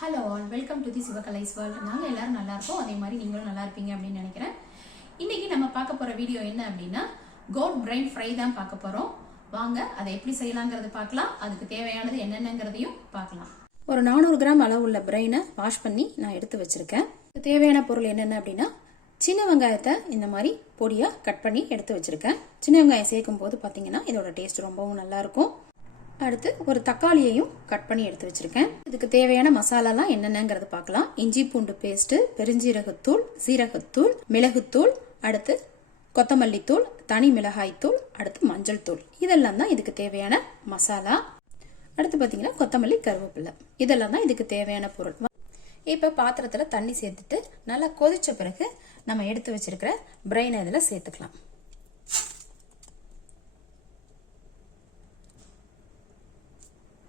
Hello all, welcome to the Sivakalai's world. நாங்கள் எல்லாரும் நல்லா இருப்போம், அதே மாதிரி நீங்களும் நல்லா இருப்பீங்க அப்படின்னு நினைக்கிறேன். இன்னைக்கு நம்ம பார்க்க போற வீடியோ என்ன அப்படின்னா, கோட் பிரைன் ஃப்ரை தான் பார்க்க போறோம். வாங்க அதை எப்படி செய்யலாங்கிறது பார்க்கலாம். அதுக்கு தேவையானது என்னென்னங்கிறதையும் பார்க்கலாம். ஒரு 400 கிராம் அளவு உள்ள பிரெயினை வாஷ் பண்ணி நான் எடுத்து வச்சிருக்கேன். தேவையான பொருள் என்னென்ன அப்படின்னா, சின்ன வெங்காயத்தை இந்த மாதிரி பொடியாக கட் பண்ணி எடுத்து வச்சிருக்கேன். சின்ன வெங்காயம் சேர்க்கும் போது பார்த்தீங்கன்னா இதோட டேஸ்ட் ரொம்பவும் நல்லா இருக்கும். அடுத்து ஒரு தக்காளியையும் கட் பண்ணி எடுத்து வச்சிருக்கேன். இதுக்கு தேவையான மசாலாலாம் என்னென்னங்கிறது பார்க்கலாம். இஞ்சி பூண்டு பேஸ்ட், பெருஞ்சீரகத்தூள், சீரகத்தூள், மிளகுத்தூள், அடுத்து கொத்தமல்லி தூள், தனி மிளகாய் தூள், அடுத்து மஞ்சள் தூள். இதெல்லாம் தான் இதுக்கு தேவையான மசாலா. அடுத்து பார்த்தீங்கன்னா கொத்தமல்லி, கருவேப்பிலை, இதெல்லாம் தான் இதுக்கு தேவையான பொருள். இப்போ பாத்திரத்தில் தண்ணி சேர்த்துட்டு நல்லா கொதிச்ச பிறகு நம்ம எடுத்து வச்சிருக்கிற பிரெயினை இதில் சேர்த்துக்கலாம்.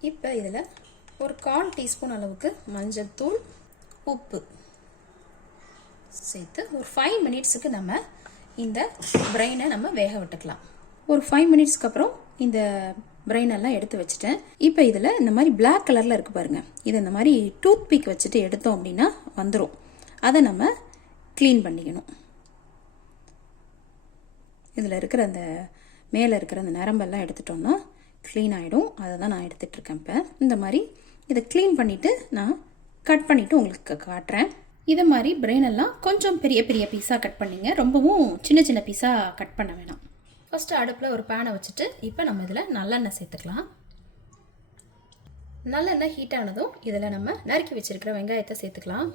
இப்போ இதில் ஒரு 1/4 டீஸ்பூன் அளவுக்கு மஞ்சள் தூள், உப்பு சேர்த்து ஒரு 5 மினிட்ஸுக்கு நம்ம இந்த பிரெயினை நம்ம வேக விட்டுக்கலாம். ஒரு 5 மினிட்ஸ்க்கு அப்புறம் இந்த பிரெயின் எல்லாம் எடுத்து வச்சுட்டேன். இப்போ இதில் இந்த மாதிரி பிளாக் கலரில் இருக்குது பாருங்கள், இதை இந்த மாதிரி டூத் பிக் வச்சுட்டு எடுத்தோம் அப்படின்னா வந்துடும். அதை நம்ம க்ளீன் பண்ணிக்கணும். இதில் இருக்கிற அந்த மேலே இருக்கிற அந்த நரம்பெல்லாம் எடுத்துட்டோம்னா க்ளீன் ஆகிடும். அதை தான் நான் எடுத்துகிட்ருக்கேன். இப்போ இந்த மாதிரி இதை க்ளீன் பண்ணிவிட்டு நான் கட் பண்ணிவிட்டு உங்களுக்கு காட்டுறேன். இதை மாதிரி பிரெயின் எல்லாம் கொஞ்சம் பெரிய பெரிய பீஸாக கட் பண்ணிங்க, ரொம்பவும் சின்ன சின்ன பீஸாக கட் பண்ண வேணாம். ஃபஸ்ட்டு அடுப்பில் ஒரு பேனை வச்சுட்டு இப்போ நம்ம இதில் நல்லெண்ணெய் சேர்த்துக்கலாம். நல்லெண்ணெய் ஹீட் ஆனதும் இதில் நம்ம நறுக்கி வச்சுருக்கிற வெங்காயத்தை சேர்த்துக்கலாம்.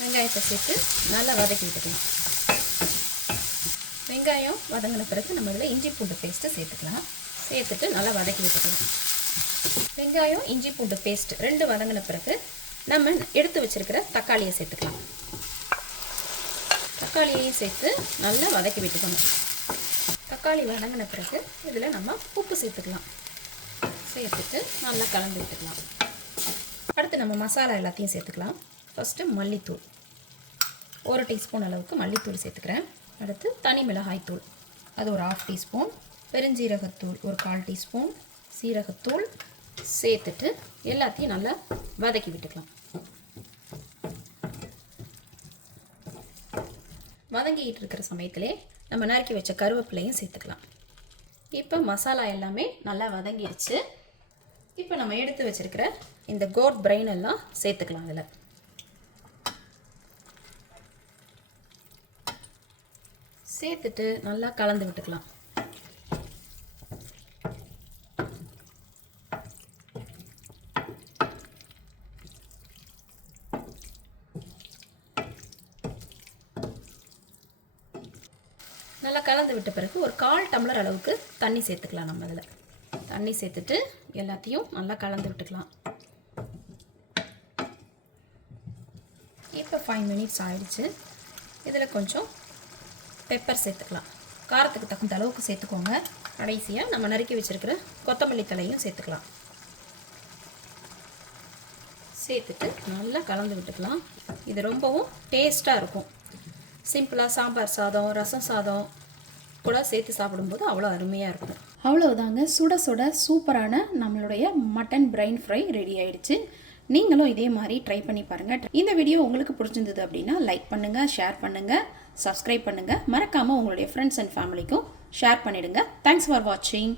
வெங்காயத்தை சேர்த்து நல்லா வதக்கி விட்டுக்கலாம். வெங்காயம் வதங்கின பிறகு நம்ம இதில் இஞ்சி பூண்டு பேஸ்ட்டை சேர்த்துக்கலாம். சேர்த்துட்டு நல்லா வதக்கி விட்டுக்கலாம். வெங்காயம் இஞ்சி பூண்டு பேஸ்ட் 2 வதங்கின பிறகு நம்ம எடுத்து வச்சிருக்கிற தக்காளியை சேர்த்துக்கலாம். தக்காளியையும் சேர்த்து நல்லா வதக்கி விட்டுக்கணும். தக்காளி வதங்கின பிறகு இதில் நம்ம உப்பு சேர்த்துக்கலாம். சேர்த்துட்டு நல்லா கலந்து விட்டுக்கலாம். அடுத்து நம்ம மசாலா எல்லாத்தையும் சேர்த்துக்கலாம். ஃபஸ்ட்டு மல்லித்தூள் 1 டீஸ்பூன் அளவுக்கு மல்லித்தூள் சேர்த்துக்கிறேன். அடுத்து தனி மிளகாய் தூள் அது ஒரு 1/2 டீஸ்பூன், பெருஞ்சீரகத்தூள் ஒரு 1/4 டீஸ்பூன், சீரகத்தூள் சேர்த்துட்டு எல்லாத்தையும் நல்லா வதக்கி விட்டுக்கலாம். வதங்கிட்டு இருக்கிற சமயத்திலே நம்ம நறுக்கி வச்ச கருவேப்பிலையும் சேர்த்துக்கலாம். இப்போ மசாலா எல்லாமே நல்லா வதங்கிடுச்சு. இப்போ நம்ம எடுத்து வச்சிருக்கிற இந்த கோட் பிரெயின் எல்லாம் சேர்த்துக்கலாம். அதில் சேர்த்துட்டு நல்லா கலந்து விட்டுக்கலாம். நல்லா கலந்து விட்ட பிறகு ஒரு 1/4 டம்ளர் அளவுக்கு தண்ணி சேர்த்துக்கலாம். நம்ம அதில் தண்ணி சேர்த்துட்டு எல்லாத்தையும் நல்லா கலந்து விட்டுக்கலாம். இப்போ 5 மினிட்ஸ் ஆயிடுச்சு. இதில் கொஞ்சம் பெப்பர் சேர்த்துக்கலாம். காரத்துக்கு தகுந்த அளவுக்கு சேர்த்துக்கோங்க. கடைசியாக நம்ம நறுக்கி வச்சுருக்கிற கொத்தமல்லி தலையும் சேர்த்துக்கலாம். சேர்த்துட்டு நல்லா கலந்து விட்டுக்கலாம். இது ரொம்பவும் டேஸ்ட்டாக இருக்கும். சிம்பிளாக சாம்பார் சாதம், ரசம் சாதம் கூட சேர்த்து சாப்பிடும்போது அவ்வளோ அருமையாக இருக்கும். அவ்வளோதாங்க, சுட சுட சூப்பரான நம்மளுடைய மட்டன் பிரெயின் ஃப்ரை ரெடி ஆயிடுச்சு. நீங்களும் இதே மாதிரி ட்ரை பண்ணி பாருங்கள். இந்த வீடியோ உங்களுக்கு பிடிச்சிருந்தது அப்படின்னா லைக் பண்ணுங்கள், ஷேர் பண்ணுங்கள், சப்ஸ்கிரைப் பண்ணுங்கள். மறக்காமல் உங்களுடைய ஃப்ரெண்ட்ஸ் அண்ட் ஃபேமிலிக்கும் ஷேர் பண்ணிவிடுங்க. தேங்க்ஸ் ஃபார் வாட்சிங்.